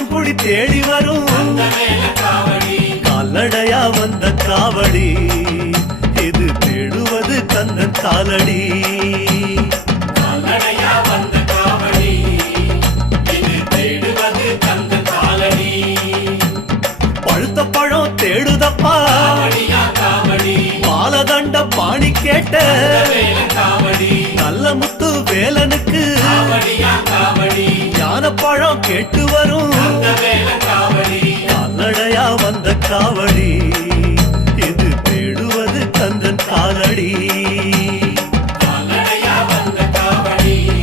மாமன் குடி தேடி வரும் கால்நடையா வந்த காவடி இது தேடுவது கந்தன் காலடி. கால்நடையா வந்த காவடி இது தேடுவது கந்தன் காலடி. பழுத்த பழம் தேடுதப்பா காவடி பாலதண்ட பாணி கேட்ட காவடி நல்ல முத்து வேலனுக்கு காவடி ஞான பழம் கேட்டு வரும் காவடி கால்நடையா வந்த காவடி.